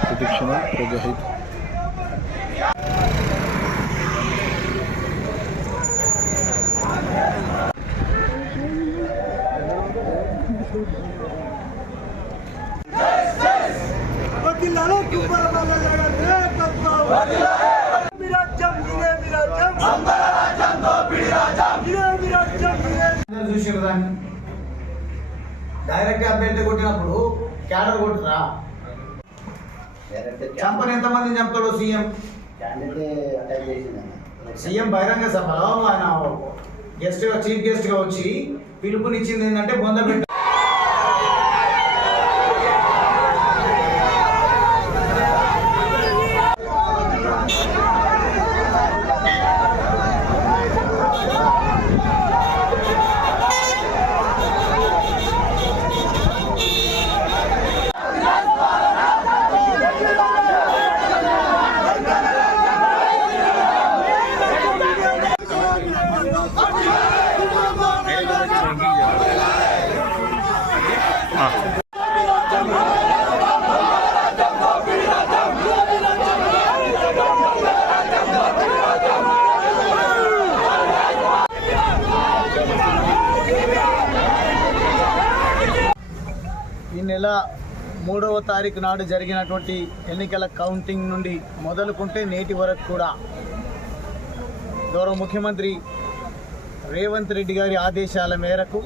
প্রতীক সোনা చూసి కదా డైరెక్ట్గా అభ్యర్థి కొట్టినప్పుడు క్యాడర్ కొట్టురా చంపని ఎంతమందిని చంపుతాడు సీఎం? సీఎం బహిరంగ సభలో ఆయన గెస్ట్గా చీఫ్ గెస్ట్గా వచ్చి పిలుపునిచ్చింది ఏంటంటే బొంద మూడవ తారీఖు నాడు జరిగినటువంటి ఎన్నికల కౌంటింగ్ నుండి మొదలుకుంటే నేటి వరకు కూడా గౌరవ ముఖ్యమంత్రి రేవంత్ రెడ్డి గారి ఆదేశాల మేరకు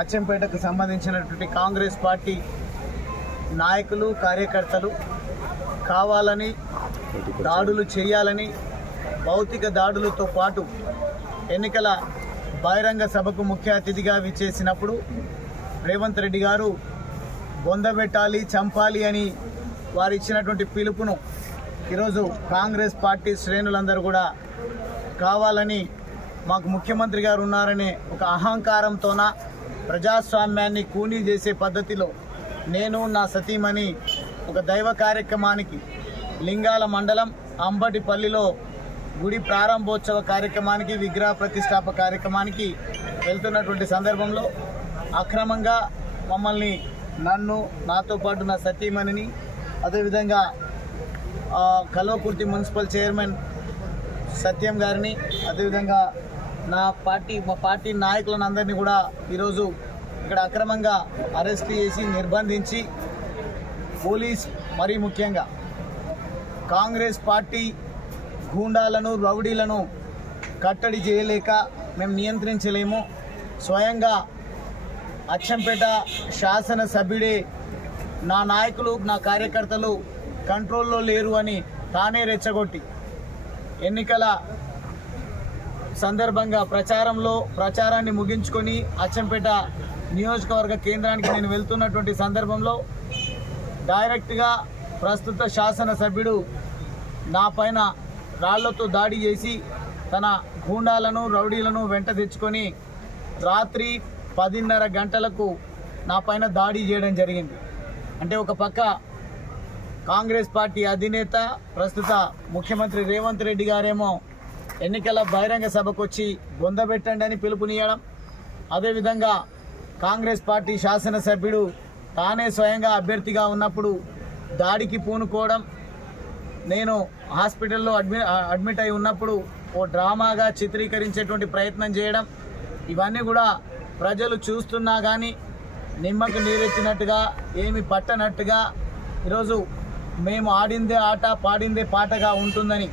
అచ్చంపేటకు సంబంధించినటువంటి కాంగ్రెస్ పార్టీ నాయకులు కార్యకర్తలు కావాలని దాడులు చేయాలని భౌతిక దాడులతో పాటు ఎన్నికల బహిరంగ సభకు ముఖ్య అతిథిగా విచ్చేసినప్పుడు రేవంత్ రెడ్డి గారు బొందబెట్టాలి చంపాలి అని వారు ఇచ్చినటువంటి పిలుపును ఈరోజు కాంగ్రెస్ పార్టీ శ్రేణులందరూ కూడా కావాలని మాకు ముఖ్యమంత్రి గారు ఉన్నారనే ఒక అహంకారంతోన ప్రజాస్వామ్యాన్ని కూనీ చేసే పద్ధతిలో నేను నా సతీమణి ఒక దైవ కార్యక్రమానికి లింగాల మండలం అంబటిపల్లిలో గుడి ప్రారంభోత్సవ కార్యక్రమానికి విగ్రహ ప్రతిష్టాప కార్యక్రమానికి వెళ్తున్నటువంటి సందర్భంలో అక్రమంగా మమ్మల్ని నన్ను నాతో పాటు నా సతీమణిని అదేవిధంగా కల్వకుర్తి మున్సిపల్ చైర్మన్ సత్యం గారిని అదేవిధంగా నా పార్టీ మా పార్టీ నాయకులను అందరినీ కూడా ఈరోజు ఇక్కడ అక్రమంగా అరెస్ట్ చేసి నిర్బంధించి పోలీస్ మరీ ముఖ్యంగా కాంగ్రెస్ పార్టీ గూండాలను రౌడీలను కట్టడి చేయలేక మేము నియంత్రించలేము. స్వయంగా అచ్చంపేట శాసనసభ్యుడే నా నాయకులు నా కార్యకర్తలు కంట్రోల్లో లేరు అని తానే రెచ్చగొట్టి ఎన్నికల సందర్భంగా ప్రచారంలో ప్రచారాన్ని ముగించుకొని అచ్చంపేట నియోజకవర్గ కేంద్రానికి నేను వెళ్తున్నటువంటి సందర్భంలో డైరెక్ట్గా ప్రస్తుత శాసనసభ్యుడు నా పైన రాళ్ళతో దాడి చేసి తన గూండాలను రౌడీలను వెంట తెచ్చుకొని రాత్రి పదిన్నర గంటలకు నా పైన దాడి చేయడం జరిగింది. అంటే ఒక పక్క కాంగ్రెస్ పార్టీ అధినేత ప్రస్తుత ముఖ్యమంత్రి రేవంత్ రెడ్డి గారేమో ఎన్నికల బహిరంగ సభకు వచ్చి బొందబెట్టండి అని పిలుపునియడం అదేవిధంగా కాంగ్రెస్ పార్టీ శాసనసభ్యుడు తానే స్వయంగా అభ్యర్థిగా ఉన్నప్పుడు దాడికి పూనుకోవడం. నేను హాస్పిటల్లో అడ్మి అడ్మిట్ అయి ఉన్నప్పుడు ఓ డ్రామాగా చిత్రీకరించేటువంటి ప్రయత్నం చేయడం. ఇవన్నీ కూడా ప్రజలు చూస్తున్నా కానీ నిమ్మకు నీరెచ్చినట్టుగా ఏమి పట్టనట్టుగా ఈరోజు మేము ఆడిందే ఆట పాడిందే పాటగా ఉంటుందని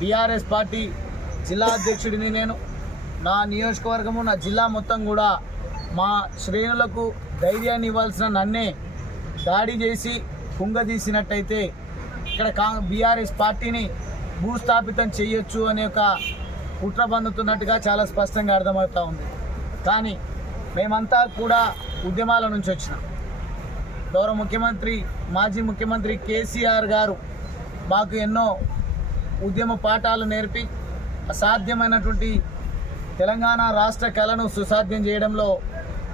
బీఆర్ఎస్ పార్టీ జిల్లా అధ్యక్షుడిని నేను నా నియోజకవర్గము నా జిల్లా మొత్తం కూడా మా శ్రేణులకు ధైర్యాన్ని ఇవ్వాల్సిన నన్నే దాడి చేసి కుంగదీసినట్టయితే ఇక్కడ కా బీఆర్ఎస్ పార్టీని భూస్థాపితం చేయొచ్చు అనే ఒక కుట్ర పన్నుతున్నట్టుగా చాలా స్పష్టంగా అర్థమవుతూ ఉంది. కానీ మేమంతా కూడా ఉద్యమాల నుంచి వచ్చినాం. గౌరవ ముఖ్యమంత్రి మాజీ ముఖ్యమంత్రి కేసీఆర్ గారు మాకు ఎన్నో ఉద్యమ పాఠాలు నేర్పి అసాధ్యమైనటువంటి తెలంగాణ రాష్ట్ర కళను సుసాధ్యం చేయడంలో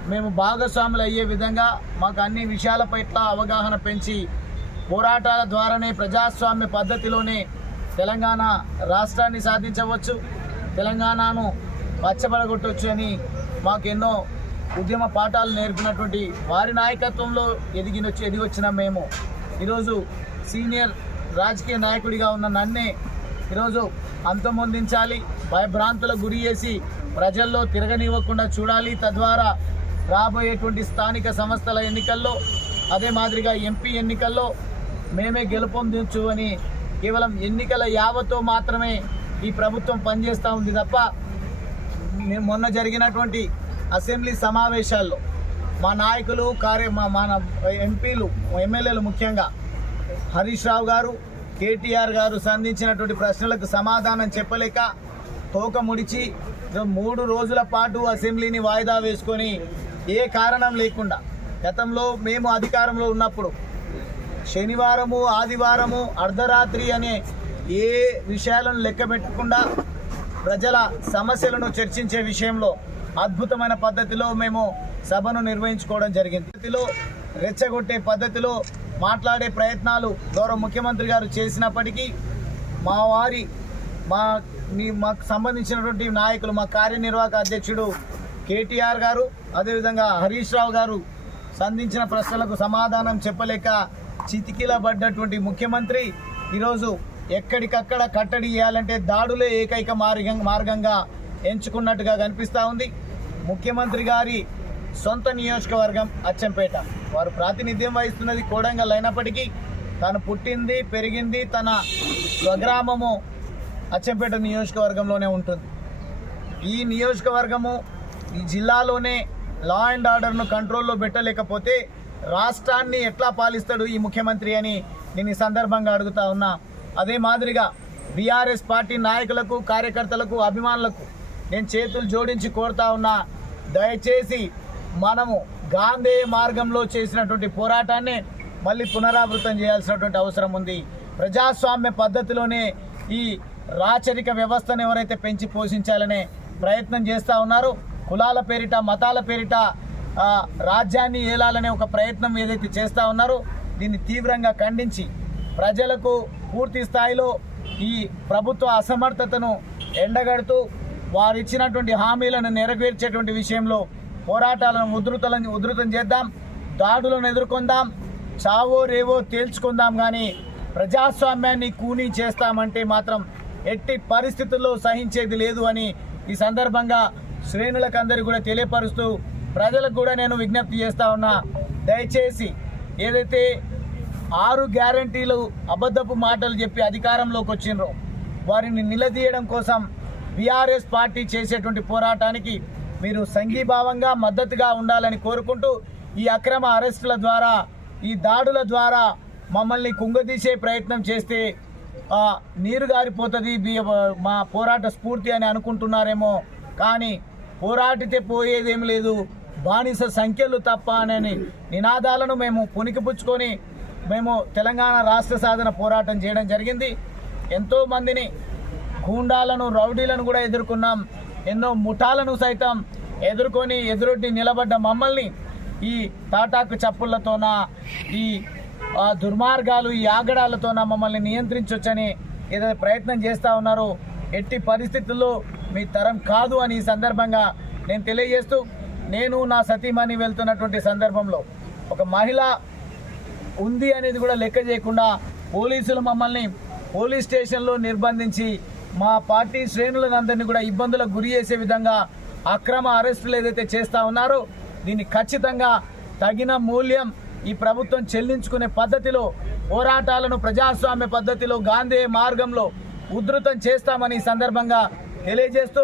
మేము భాగస్వాములు అయ్యే విధంగా మాకు అన్ని విషయాల పట్ల అవగాహన పెంచి పోరాటాల ద్వారానే ప్రజాస్వామ్య పద్ధతిలోనే తెలంగాణ రాష్ట్రాన్ని సాధించవచ్చు తెలంగాణను పచ్చబడగొట్టవచ్చు అని మాకు ఎన్నో ఉద్యమ పాఠాలు నేర్పినటువంటి వారి నాయకత్వంలో ఎదిగిన ఎదిగి వచ్చిన మేము. ఈరోజు సీనియర్ రాజకీయ నాయకుడిగా ఉన్న నన్నే ఈరోజు అంతమొందించాలి భయభ్రాంతులకు గురి చేసి ప్రజల్లో తిరగనివ్వకుండా చూడాలి. తద్వారా రాబోయేటువంటి స్థానిక సంస్థల ఎన్నికల్లో అదే మాదిరిగా ఎంపీ ఎన్నికల్లో మేమే గెలుపొందించు అని కేవలం ఎన్నికల యావతో మాత్రమే ఈ ప్రభుత్వం పనిచేస్తూ ఉంది తప్ప మొన్న జరిగినటువంటి అసెంబ్లీ సమావేశాల్లో మా నాయకులు కార్య మా మన ఎంపీలు ఎమ్మెల్యేలు ముఖ్యంగా హరీష్ రావు గారు కేటీఆర్ గారు సంధించినటువంటి ప్రశ్నలకు సమాధానం చెప్పలేక తోక ముడిచి మూడు రోజుల పాటు అసెంబ్లీని వాయిదా వేసుకొని ఏ కారణం లేకుండా గతంలో మేము అధికారంలో ఉన్నప్పుడు శనివారము ఆదివారము అర్ధరాత్రి అనే ఏ విషయాలను లెక్క పెట్టకుండా ప్రజల సమస్యలను చర్చించే విషయంలో అద్భుతమైన పద్ధతిలో మేము సభను నిర్వహించుకోవడం జరిగింది. పద్ధతిలో రెచ్చగొట్టే పద్ధతిలో మాట్లాడే ప్రయత్నాలు గౌరవ ముఖ్యమంత్రి గారు చేసినప్పటికీ మా వారి మా మీ మాకు సంబంధించినటువంటి నాయకులు మా కార్యనిర్వాహక అధ్యక్షుడు కేటీఆర్ గారు అదేవిధంగా హరీష్ రావు గారు సంధించిన ప్రశ్నలకు సమాధానం చెప్పలేక చితికిలబడ్డటువంటి ముఖ్యమంత్రి ఈరోజు ఎక్కడికక్కడ కట్టడి చేయాలంటే దాడులే ఏకైక మార్గం మార్గంగా ఎంచుకున్నట్టుగా కనిపిస్తూ ఉంది. ముఖ్యమంత్రి గారి సొంత నియోజకవర్గం అచ్చంపేట. వారు ప్రాతినిధ్యం వహిస్తున్నది కోడంగల్ అయినప్పటికీ తాను పుట్టింది పెరిగింది తన స్వగ్రామము అచ్చంపేట నియోజకవర్గంలోనే ఉంటుంది. ఈ నియోజకవర్గము ఈ జిల్లాలోనే లా అండ్ ఆర్డర్ను కంట్రోల్లో పెట్టలేకపోతే రాష్ట్రాన్ని ఎట్లా పాలిస్తాడు ఈ ముఖ్యమంత్రి అని నేను ఈ సందర్భంగా అడుగుతా ఉన్నా. అదే మాదిరిగా బీఆర్ఎస్ పార్టీ నాయకులకు కార్యకర్తలకు అభిమానులకు నేను చేతులు జోడించి కోరుతా ఉన్నా. దయచేసి మనము గాంధీ మార్గంలో చేసినటువంటి పోరాటాన్ని మళ్ళీ పునరావృతం చేయాల్సినటువంటి అవసరం ఉంది. ప్రజాస్వామ్య పద్ధతిలోనే ఈ రాచరిక వ్యవస్థను ఎవరైతే పెంచి పోషించాలనే ప్రయత్నం చేస్తూ ఉన్నారు. కులాల పేరిట మతాల పేరిట రాజ్యాన్ని ఏలాలనే ఒక ప్రయత్నం ఏదైతే చేస్తూ ఉన్నారో దీన్ని తీవ్రంగా ఖండించి ప్రజలకు పూర్తి స్థాయిలో ఈ ప్రభుత్వ అసమర్థతను ఎండగడుతూ వారు ఇచ్చినటువంటి హామీలను నెరవేర్చేటువంటి విషయంలో పోరాటాలను ఉధృతలను ఉధృతం చేద్దాం దాడులను ఎదుర్కొందాం చావో రేవో తేల్చుకుందాం కానీ ప్రజాస్వామ్యాన్ని కూనీ చేస్తామంటే మాత్రం ఎట్టి పరిస్థితుల్లో సహించేది లేదు అని ఈ సందర్భంగా శ్రేణులకు అందరికీ కూడా తెలియపరుస్తూ ప్రజలకు కూడా నేను విజ్ఞప్తి చేస్తా ఉన్నా. దయచేసి ఏదైతే ఆరు గ్యారంటీలు అబద్ధపు మాటలు చెప్పి అధికారంలోకి వచ్చిండ్రో వారిని నిలదీయడం కోసం బీఆర్ఎస్ పార్టీ చేసేటువంటి పోరాటానికి మీరు సంఘీభావంగా మద్దతుగా ఉండాలని కోరుకుంటూ ఈ అక్రమ అరెస్టుల ద్వారా ఈ దాడుల ద్వారా మమ్మల్ని కుంగదీసే ప్రయత్నం చేస్తే నీరు గారిపోతుంది మా పోరాట స్ఫూర్తి అని అనుకుంటున్నారేమో. కానీ పోరాటితే పోయేదేం లేదు. బానిస సంఖ్యలు తప్ప అనే నినాదాలను మేము పుణికిపుచ్చుకొని మేము తెలంగాణ రాష్ట్ర సాధన పోరాటం చేయడం జరిగింది. ఎంతోమందిని గూండాలను రౌడీలను కూడా ఎదుర్కొన్నాం. ఎన్నో ముఠాలను సైతం ఎదుర్కొని ఎదురొడ్డి నిలబడ్డ మమ్మల్ని ఈ తాటాకు చప్పుళ్ళతోన ఈ దుర్మార్గాలు ఈ ఆగడాలతోన మమ్మల్ని నియంత్రించవచ్చని ఏదైతే ప్రయత్నం చేస్తూ ఉన్నారో. ఎట్టి పరిస్థితుల్లో మీ తరం కాదు అని ఈ సందర్భంగా నేను తెలియజేస్తూ నేను నా సతీమణి వెళ్తున్నటువంటి సందర్భంలో ఒక మహిళ ఉంది అనేది కూడా లెక్క చేయకుండా పోలీసులు మమ్మల్ని పోలీస్ స్టేషన్లో నిర్బంధించి మా పార్టీ శ్రేణులందరినీ కూడా ఇబ్బందులకు గురి చేసే విధంగా అక్రమ అరెస్టులు ఏదైతే చేస్తా ఉన్నారో దీన్ని ఖచ్చితంగా తగిన మూల్యం ఈ ప్రభుత్వం చెల్లించుకునే పద్ధతిలో పోరాటాలను ప్రజాస్వామ్య పద్ధతిలో గాంధీ మార్గంలో ఉధృతం చేస్తామని ఈ సందర్భంగా తెలియజేస్తూ